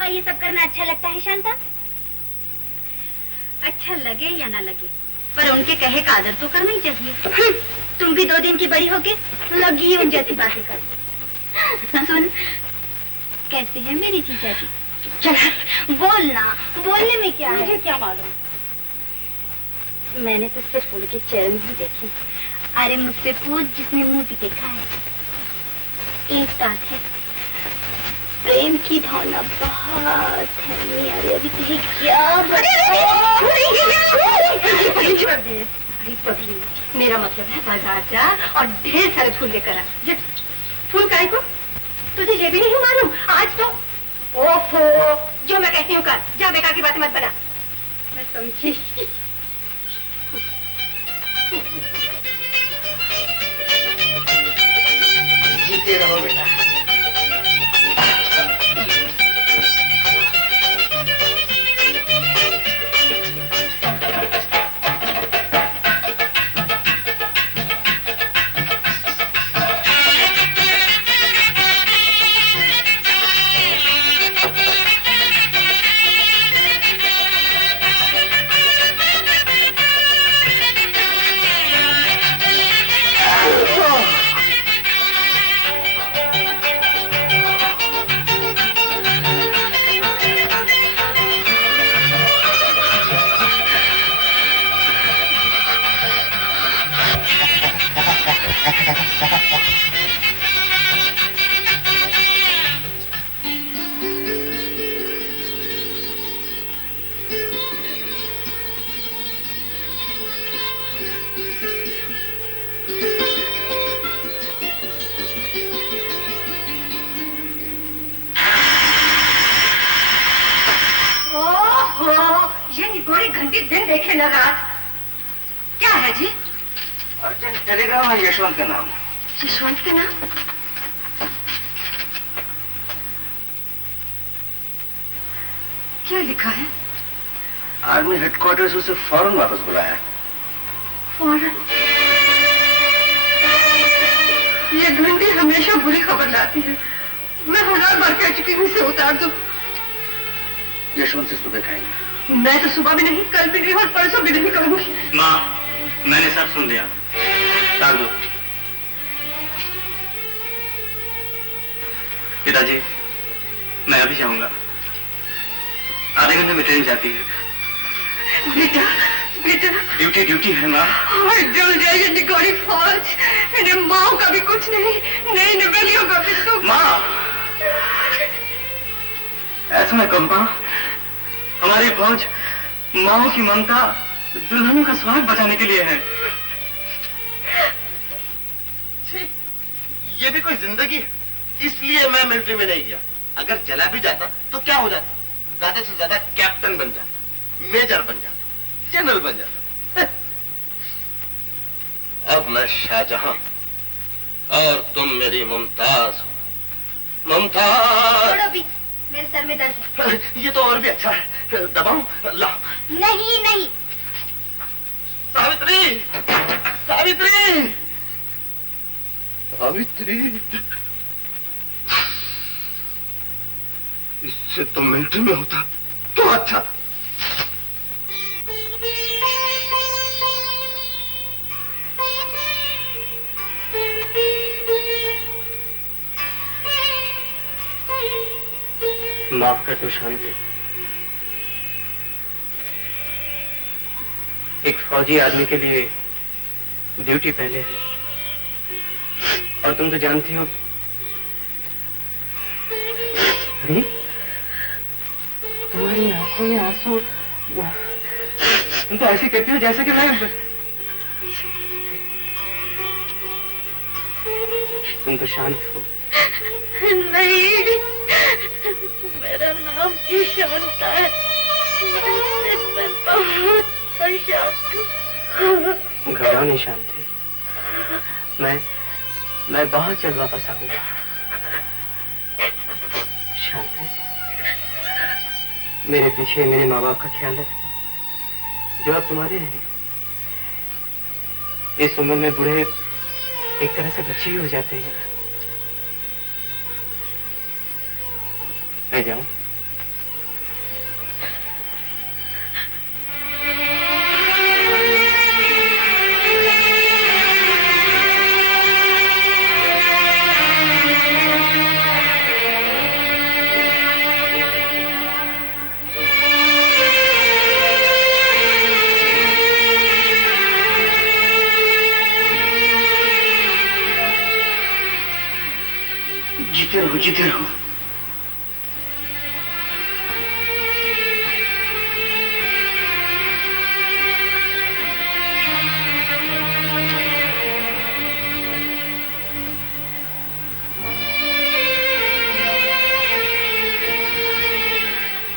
का ये सब करना अच्छा लगता है शांता? अच्छा लगे या ना लगे, पर उनके कहे का आदर तो करना ही चाहिए। तुम भी 2 दिन की बड़ी होके लगी उन जैसी बातें कर। सुन, कैसे है मेरी जीजा जी? चल बोलना, बोलने में क्या है? मुझे क्या मालूम, मैंने तो सिर्फ उनके चेहरे ही देखे। अरे मुझसे पूछ जिसने मुंह भी देखा है। एक बात है, प्रेम की भावना बहुत है मियां। अभी तुझे क्या छोड़ दे पगली। मेरा मतलब है बाजार जा और ढेर सारे फूल लेकर आ। फूल काहे को? तुझे ये भी नहीं मालूम आज तो? ओफो, जो मैं कहती हूँ कर, जा, बेकार की बातें मत बना। मैं समझी। जीते रहो बेटा। देखे न रात। क्या है जी? अर्जेंट टेलीग्राम है यशवंत का नाम। यशवंत का नाम? क्या लिखा है? आर्मी हेडक्वार्टर से उसे फौरन वापस बुलाया। फौरन? ये घंटी हमेशा बुरी खबर लाती है। मैं 1000 बार कह चुकी हूँ इसे उतार दो। यशवंत से सुबह खाएंगे। मैं तो सुबह भी नहीं, कल भी नहीं और परसों भी नहीं करूंगी। माँ, मैंने सब सुन लिया। डाल दो। पिताजी, मैं अभी जाऊंगा। आधे घंटे में ट्रेन जाती है। बेटा, बेटा। ड्यूटी ड्यूटी है माँ। और जल जाएगी निकोरी फौज। मेरे माँ का भी कुछ नहीं, नई नवेलियों का भी तो। माँ, ऐसा मैं कहूँ माँ, हमारी फौज माओ की ममता दुल्हनों का स्वागत बचाने के लिए है। ये भी कोई जिंदगी है? इसलिए मैं मिलिट्री में नहीं गया। अगर चला भी जाता तो क्या हो जाता? ज्यादा से ज्यादा कैप्टन बन जाता, मेजर बन जाता, जनरल बन जाता। अब मैं शाहजहां और तुम मेरी मुमताज हो। मुमताज। मेरे सर में दर्द है। ये तो और भी अच्छा है। दबाऊं? ला। नहीं नहीं। सावित्री, सावित्री, सावित्री। इससे तो मिलिट्री में होता तो अच्छा था। माफ कर दो शांति। एक फौजी आदमी के लिए ड्यूटी पहले है, और तुम तो जानती हो। अरे तुम्हारी आंखों में आंसू, तुम तो ऐसे कहती हो जैसे कि मैं। तुम तो शांत हो। नहीं, मेरा नाम ही शांता है। मैं बहुत परेशान हूँ। घबराओ नहीं शांति, मैं बहुत जल्द वापस आऊंगा। शांति, मेरे पीछे मेरे माँ बाप का ख्याल रखना, जो अब तुम्हारे हैं। इस उम्र में बूढ़े एक तरह से बच्चे ही हो जाते हैं। मैं जाऊं?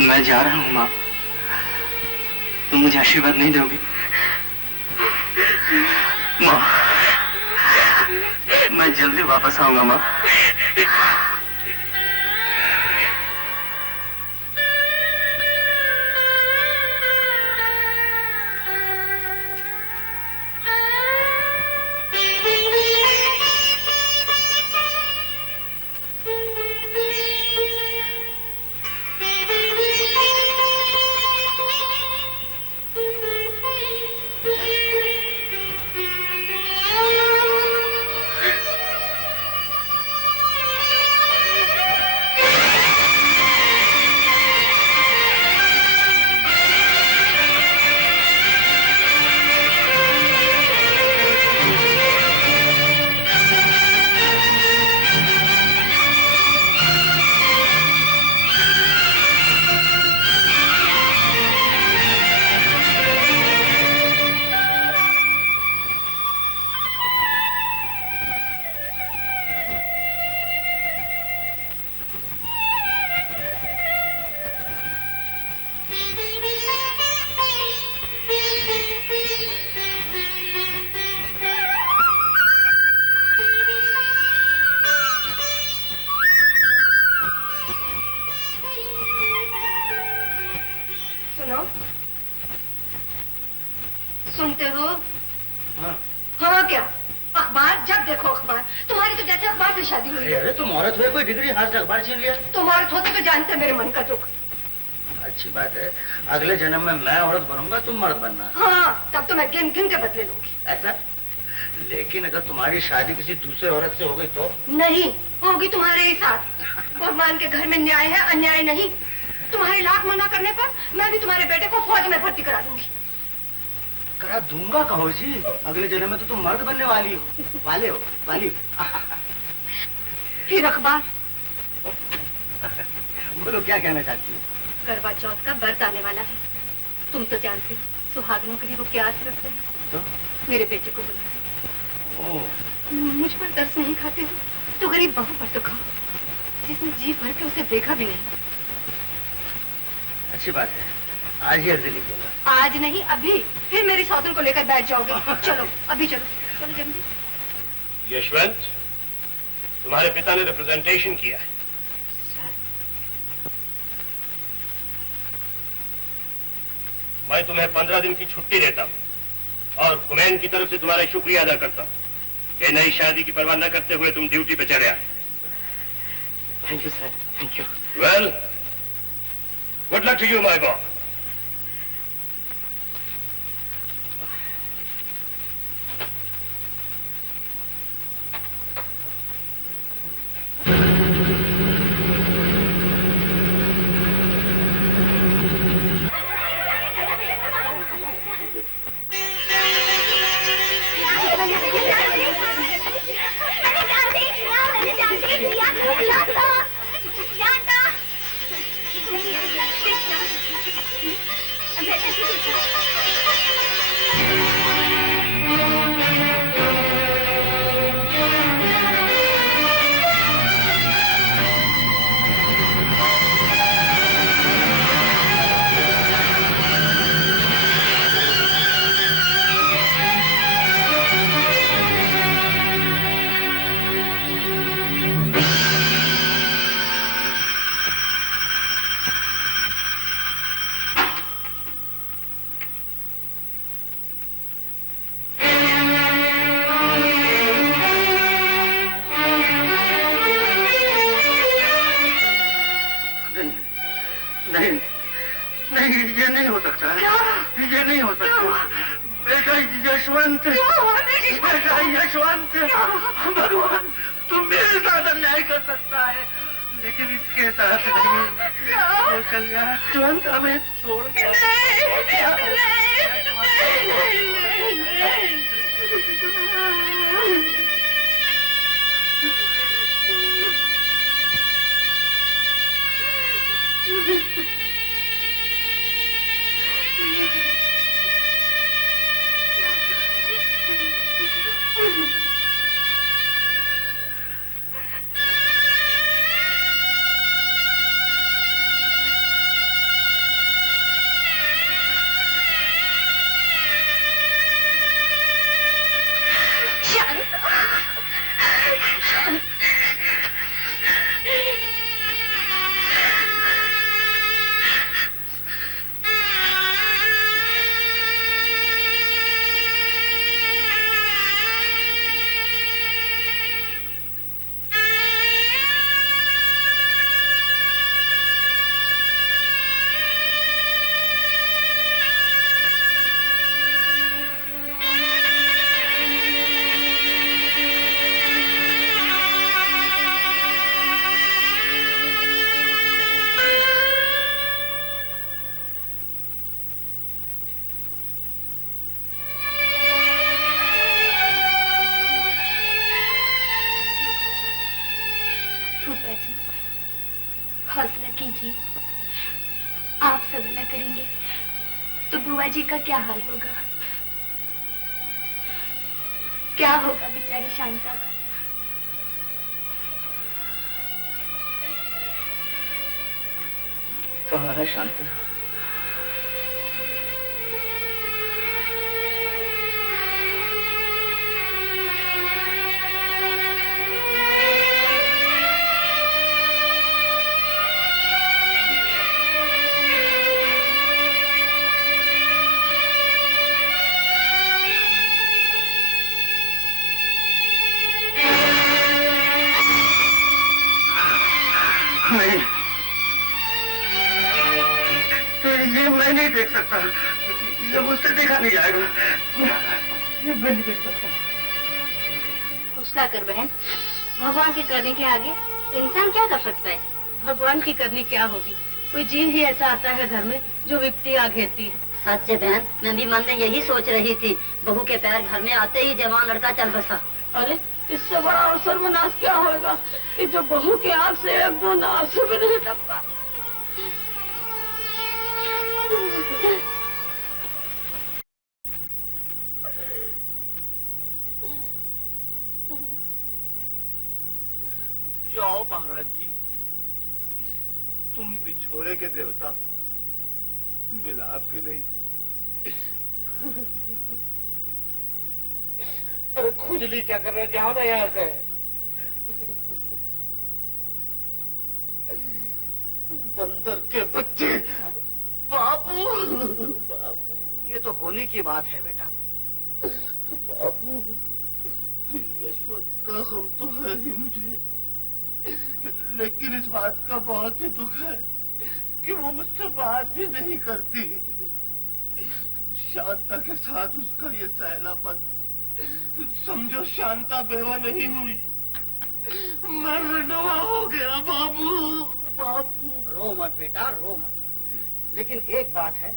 मैं जा रहा हूँ माँ। तुम मुझे आशीर्वाद नहीं दोगी? माँ, मैं जल्दी वापस आऊंगा माँ। सुनते हो? हाँ क्या? अखबार जब देखो अखबार। तुम्हारी तो जैसे अखबार से शादी हुई। अरे तुम औरत हुए, कोई डिग्री हाथ से अखबार छीन लिया? तुम औरत होते तो जानते मेरे मन का दुख। अच्छी बात है, अगले जन्म में मैं औरत बनूंगा, तुम मर्द बनना। हाँ, तब तो मैं गिन गिन के बदले लूंगी। ऐसा? लेकिन अगर तुम्हारी शादी किसी दूसरे औरत से हो गई तो? नहीं होगी, तुम्हारे ही साथ। भगवान के घर में न्याय है, अन्याय नहीं। तुम्हारे लाख मना करने पर मैं भी तुम्हारे बेटे को फौज में भर्ती करा दूंगी। करा दूंगा कहो जी, अगले जन्म में तो तुम मर्द बनने वाली हो, वाले हो, वाली। फिर अखबार बोलो क्या कहना चाहती हो? करवा चौथ का व्रत आने वाला है। तुम तो जानते हो सुहागनों के लिए वो क्या अर्थ रखते हैं। तो? मेरे बेटे को बुलाओ। मुझ पर तरस नहीं खाते हो तो गरीब बहू पर तो खाओ, जिसने जी भर के उसे देखा भी नहीं। अच्छी बात है, आज ही अर्जी लिख दूंगा। आज नहीं, अभी। फिर मेरी सौतन को लेकर बैठ जाओगे। चलो अभी चलो, चलो जल्दी। यशवंत, तुम्हारे पिता ने रिप्रेजेंटेशन किया है। मैं तुम्हें 15 दिन की छुट्टी देता हूँ और हुमैन की तरफ से तुम्हारा शुक्रिया अदा करता हूँ कि नई शादी की परवाह न करते हुए तुम ड्यूटी पे चले आए। Thank you sir, thank you. Well, good luck to you my boy. हौसला कीजिए। आप सब्र न करेंगे तो बुआ जी का क्या हाल होगा? क्या होगा बेचारी शांता का? कहाँ है शांता? नहीं, तो ये मैं नहीं देख सकता, ये मुझसे देखा नहीं जाएगा, ये मैं नहीं देख सकता। हौसला कर बहन, भगवान के करने के आगे इंसान क्या कर सकता है? भगवान की करनी क्या होगी? कोई जीन ही ऐसा आता है घर में जो विपत्ति आ घेरती है। सच है बहन, मैं भी मन में यही सोच रही थी। बहू के पैर घर में आते ही जवान लड़का चल बसा। अरे इससे बड़ा और सर्वनाश क्या होगा? ये जो बहू के आग से एक दो आंसू भी नहीं टपका। जाओ महाराज जी, तुम बिछोड़े के देवता, मिलाप के नहीं। अरे खुजली क्या कर रहे हो? जाओ ना यहाँ से। बंदर के बच्चे, बापू बापू। ये तो होने की बात है बेटा। बापू, यशवंत का गम तो है ही मुझे, लेकिन इस बात का बहुत ही दुख है कि वो मुझसे बात भी नहीं करती। शांता के साथ उसका ये सहलापन, समझो शांता बेवा नहीं हुई, मैं रनवा हो गया। बाबू बाबू। रो मत बेटा, रो मत। लेकिन एक बात है,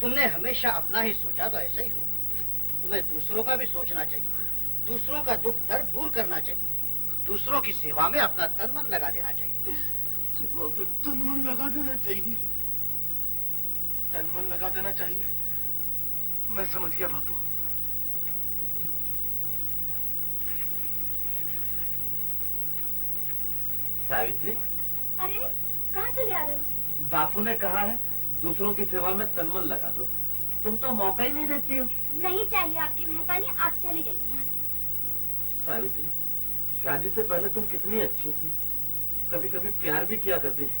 तुमने हमेशा अपना ही सोचा तो ऐसा ही होगा। तुम्हें दूसरों का भी सोचना चाहिए, दूसरों का दुख दर्द दूर करना चाहिए, दूसरों की सेवा में अपना तन मन लगा देना चाहिए। सेवा में तन मन लगा देना चाहिए, तन मन लगा देना चाहिए। मैं समझ गया बापू। सावित्री, अरे कहाँ चले आ रहे हो? बापू ने कहा है दूसरों की सेवा में तन मन लगा दो। तुम तो मौका ही नहीं देती हो। नहीं चाहिए आपकी मेहरबानी, आप चले जाइए यहाँ से। सावित्री, शादी से पहले तुम कितनी अच्छी थी, कभी कभी प्यार भी किया करती थी।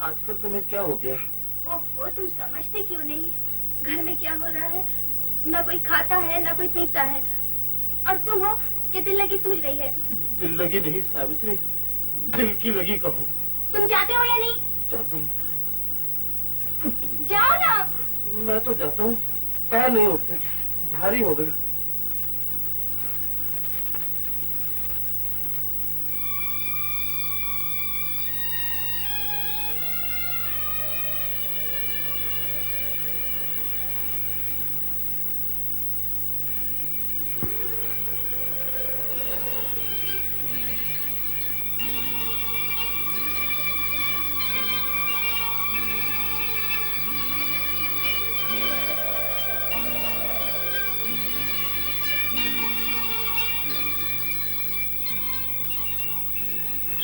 आजकल तुम्हें क्या हो गया? ओह, तुम समझते क्यों नहीं? घर में क्या हो रहा है? न कोई खाता है न कोई पीता है, और तुम हो कि दिल लगी सूझ रही है। दिल लगी नहीं सावित्री, दिल की लगी कहो। तुम जाते हो या नहीं? जाता हूँ। जाओ ना। मैं तो जाता हूँ, पैर नहीं उठते, भारी हो गई।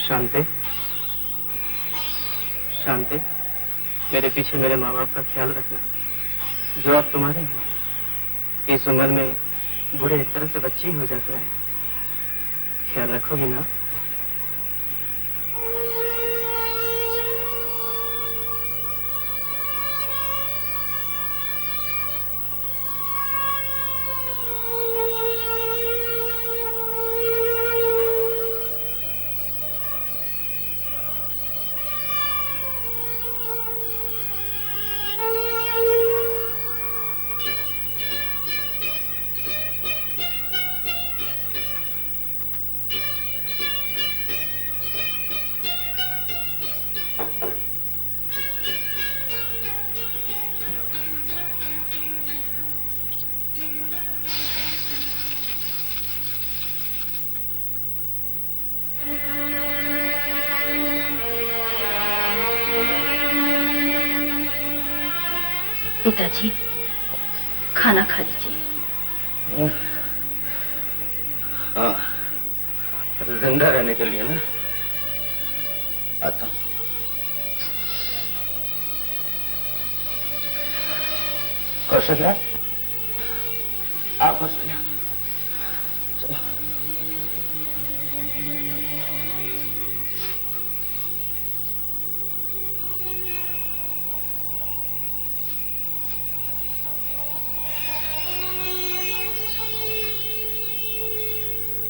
शांति, शांति, मेरे पीछे मेरे माँ बाप का ख्याल रखना, जो अब तुम्हारे हैं। इस उम्र में बूढ़े एक तरह से बच्चे ही हो जाते हैं, ख्याल रखोगी ना? पिताजी, खाना खा लीजिए। हाँ, जिंदा रहने के लिए ना। आता हूँ। कौशल्या, आप कौशल्या, चलो।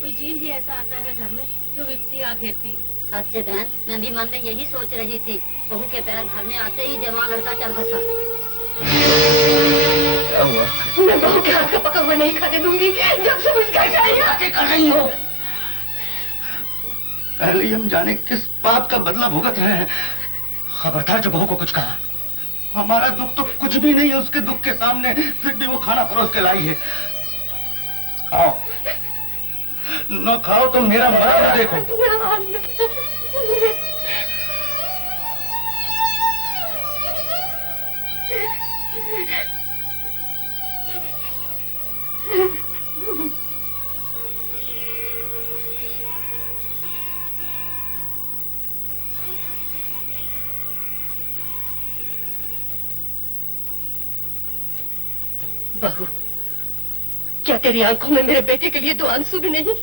कोई जीन ही ऐसा आता है घर में जो विपत्ति आ घेरती है। सच है बहन, मैं भी मन में यही सोच रही थी। बहू के पैर घर में आते ही जवान लड़का चल बसा। क्या हुआ? मैं बहू के हाथ का पका हुआ नहीं खाने दूंगी जब से उसका क्या कर रही हो? पहले हम जाने किस पाप का बदला भुगत रहे हैं। खबरदार जो बहू को कुछ कहा। हमारा दुख तो कुछ भी नहीं है उसके दुख के सामने, फिर भी वो खाना परोस के लाई है। खाओ, न खाओ तो मेरा मरण देखो। बहू, क्या तेरी आंखों में मेरे बेटे के लिए दो आंसू भी नहीं?